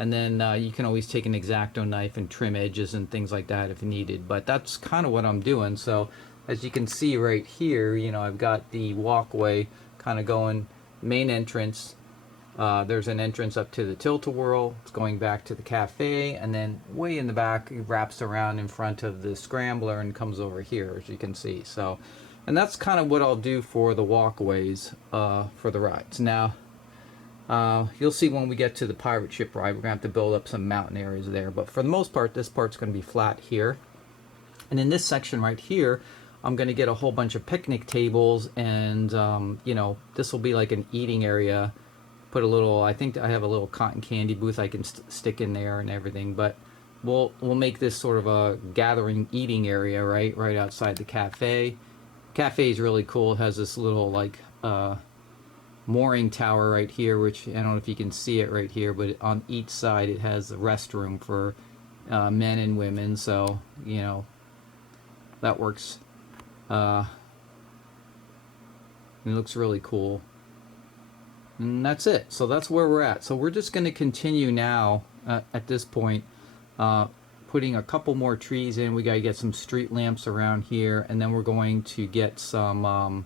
And then you can always take an X-Acto knife and trim edges and things like that if needed, but that's kind of what I'm doing. So as you can see right here, you know, I've got the walkway kind of going, main entrance. There's an entrance up to the tilt-a-whirl. It's going back to the cafe, and then way in the back it wraps around in front of the Scrambler and comes over here, as you can see. So, and that's kind of what I'll do for the walkways for the rides. Now, you'll see when we get to the pirate ship ride, we're gonna have to build up some mountain areas there. But for the most part, this part's gonna be flat here. And in this section right here, I'm going to get a whole bunch of picnic tables, and you know, this will be like an eating area. Put a little, I think I have a little cotton candy booth I can stick in there and everything, but we'll make this sort of a gathering eating area right outside the cafe. Cafe is really cool. It has this little like mooring tower right here, which I don't know if you can see it right here, but on each side it has a restroom for men and women, so you know, that works. It looks really cool, and that's it. So that's where we're at. So we're just going to continue now at this point, putting a couple more trees in. We got to get some street lamps around here, and then we're going to get some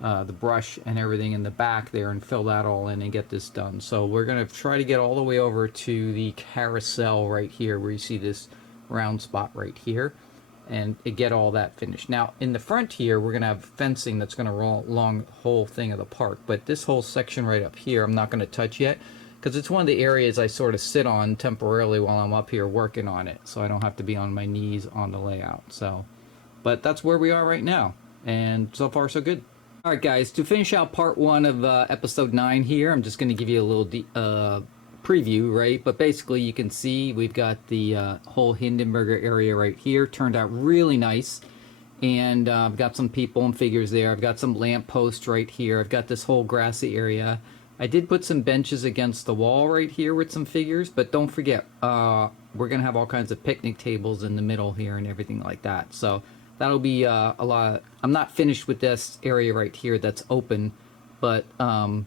the brush and everything in the back there and fill that all in and get this done. So we're going to try to get all the way over to the carousel right here, where you see this round spot right here, and get all that finished. Now in the front here, we're gonna have fencing that's gonna roll along the whole thing of the park, but this whole section right up here I'm not gonna touch yet, because it's one of the areas I sort of sit on temporarily while I'm up here working on it, so I don't have to be on my knees on the layout. So, but that's where we are right now, and so far so good. All right guys, to finish out part 1 of episode 9 here, I'm just gonna give you a little preview, right? But basically you can see we've got the whole Hindenburg area right here. Turned out really nice, and I've got some people and figures there. I've got some lamp posts right here. I've got this whole grassy area. I did put some benches against the wall right here with some figures, but don't forget, we're gonna have all kinds of picnic tables in the middle here and everything like that. So that'll be a lot. I'm not finished with this area right here that's open, but I'm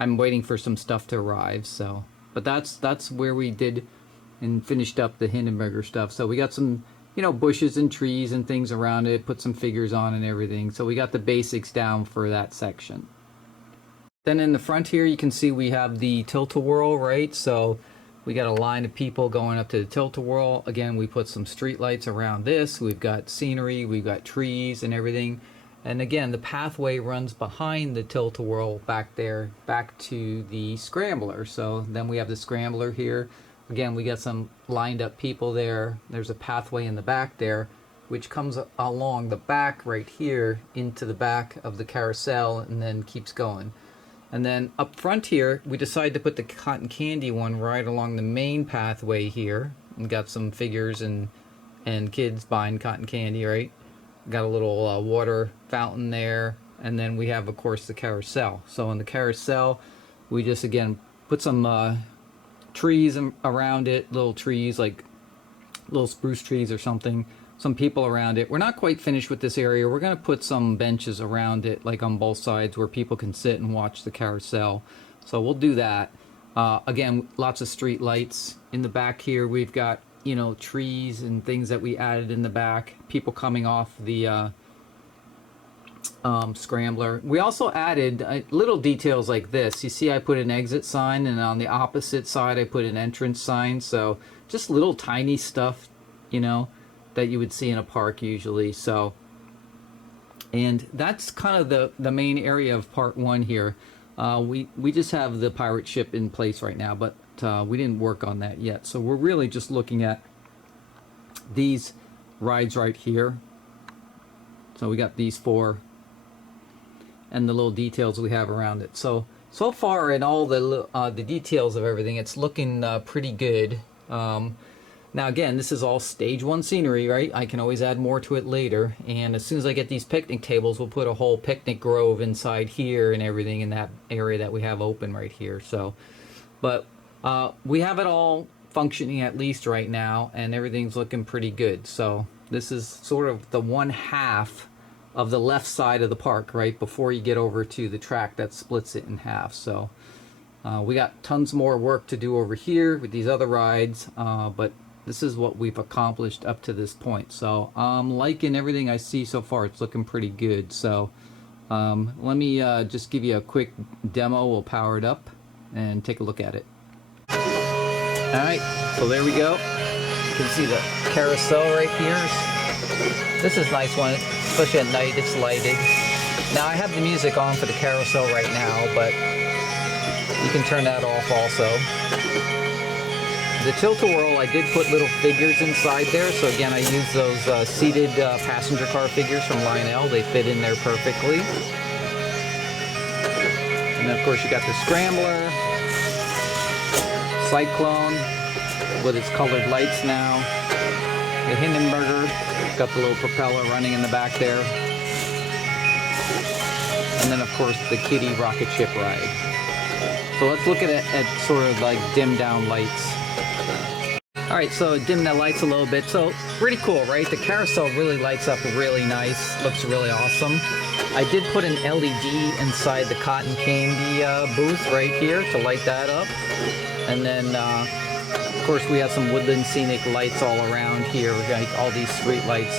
waiting for some stuff to arrive. So, but that's where we did and finished up the Hindenburg stuff. So we got some, you know, bushes and trees and things around it, put some figures on and everything. So we got the basics down for that section. Then in the front here, you can see we have the tilt-a-whirl, right? So we got a line of people going up to the tilt-a-whirl. Again, we put some street lights around this. We've got scenery, we've got trees and everything. And again, the pathway runs behind the tilt-a-whirl back there, back to the Scrambler. So then we have the Scrambler here. Again, we got some lined up people there. There's a pathway in the back there, which comes along the back right here into the back of the carousel and then keeps going. And then up front here, we decided to put the cotton candy one right along the main pathway here. And got some figures and kids buying cotton candy, right? Got a little water fountain there, and then we have, of course, the carousel. So in the carousel, we just again put some trees around it, little trees like little spruce trees or something, some people around it. We're not quite finished with this area. We're going to put some benches around it, like on both sides, where people can sit and watch the carousel. So we'll do that. Again, lots of street lights in the back here. We've got, you know, trees and things that we added in the back, people coming off the Scrambler. We also added little details like this. You see I put an exit sign, and on the opposite side I put an entrance sign. So just little tiny stuff, you know, that you would see in a park usually. So, and that's kind of the main area of part 1 here. We just have the pirate ship in place right now, but we didn't work on that yet. So we're really just looking at these rides right here. So we got these 4 and the little details we have around it. So so far in all the details of everything, it's looking pretty good. Now again, this is all stage 1 scenery, right? I can always add more to it later. And as soon as I get these picnic tables, we'll put a whole picnic grove inside here and everything in that area that we have open right here. So, but we have it all functioning at least right now, and everything's looking pretty good. So this is sort of the one half of the left side of the park, right before you get over to the track that splits it in half. So we got tons more work to do over here with these other rides, but this is what we've accomplished up to this point. So I'm liking everything I see so far. It's looking pretty good. So let me just give you a quick demo. We'll power it up and take a look at it. All right, so there we go. You can see the carousel right here. This is a nice one, especially at night. It's lighted. Now I have the music on for the carousel right now, but you can turn that off also. The tilt-a-whirl, I did put little figures inside there. So again, I use those seated passenger car figures from Lionel. They fit in there perfectly. And then of course you got the Scrambler, Cyclone with its colored lights now. The Hindenburg, got the little propeller running in the back there. And then of course the kiddie rocket ship ride. So let's look at it at sort of like dimmed down lights. Alright, so dim the lights a little bit. So pretty cool, right? The carousel really lights up really nice. Looks really awesome. I did put an LED inside the cotton candy booth right here to light that up. And then of course we have some woodland scenic lights all around here. We got all these street lights.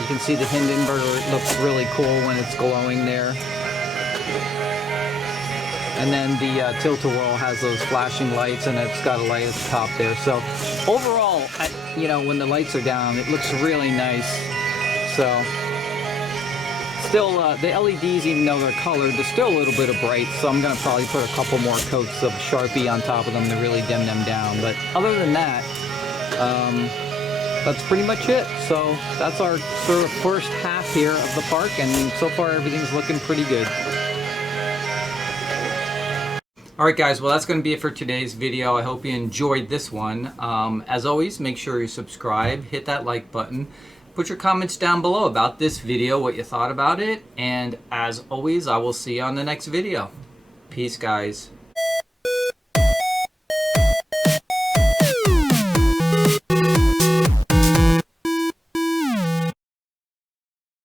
You can see the Hindenburg looks really cool when it's glowing there. And then the tilt-a-whirl has those flashing lights, and it's got a light at the top there. So overall, you know, when the lights are down, it looks really nice. So still, the LEDs, even though they're colored, they're still a little bit of bright. So I'm going to probably put a couple more coats of Sharpie on top of them to really dim them down. But other than that, that's pretty much it. So that's our sort of first half here of the park, and so far everything's looking pretty good. Alright guys, well that's going to be it for today's video. I hope you enjoyed this one. As always, make sure you subscribe, hit that like button, put your comments down below about this video, what you thought about it, and as always, I will see you on the next video. Peace guys.